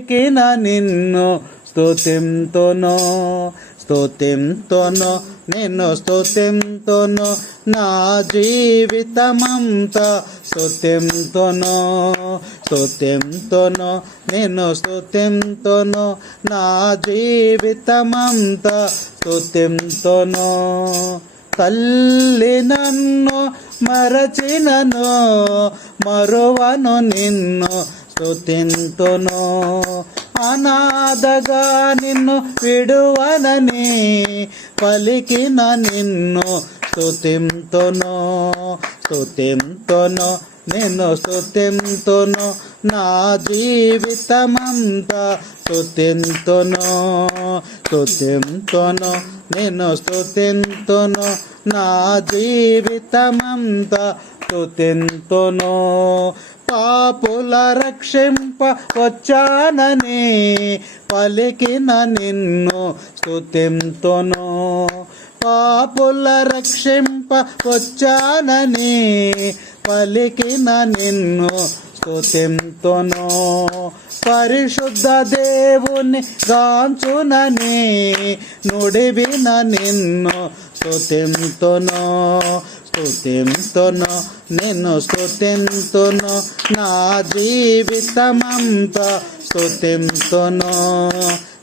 కిన నిన్ను స్తుతింతును స్తుతింతును నిన్ను స్తుతింతును నా జీవితమంతా స్తుతింతును స్తుతింతును నిన్ను స్తుతింతును నా జీవితమంతా స్తుతింతును తల్లి నన్ను మరచినను మరువను నిన్ను స్తుతింతును అనాథగా నిన్ను విడువనని పలికిన నిన్ను స్తుతింతును స్తుతింతును నిన్ను స్తుతింతును నా జీవితమంతా స్తుతింతును స్తుతింతును నిన్ను స్తుతింతును నా జీవితమంతా స్తుతింతును పాపుల రక్షింప వచ్చానని పలికిన నిన్ను స్తుతింతును పాపుల రక్షింప వచ్చానని పలికిన నిన్ను స్తుతింతును పరిశుద్ధ దేవుని గాంచునని నుడివిన నిన్ను స్తుతింతును స్తుతింతును నిన్ను స్తుతింతును నా జీవితమంతా స్తుతింతును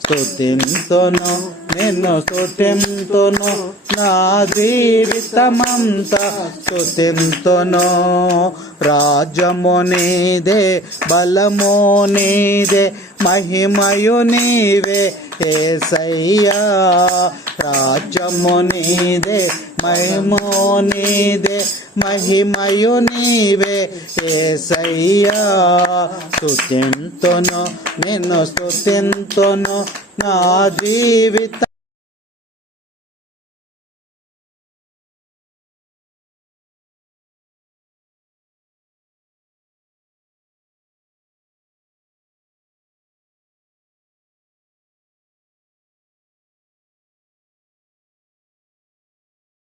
స్తుతింతును నిన్ను స్తుతింతును నా జీవితమంతా స్తుతింతును రాజ్యము నీదే బలము నీదే మహిమయు నీవే యేసయ్యా రాజ్యము నీదే మహిమో నీదే మహిమయు నీవే యేసయ్యా స్తుతింతును నిన్ను స్తుతింతును నా జీవిత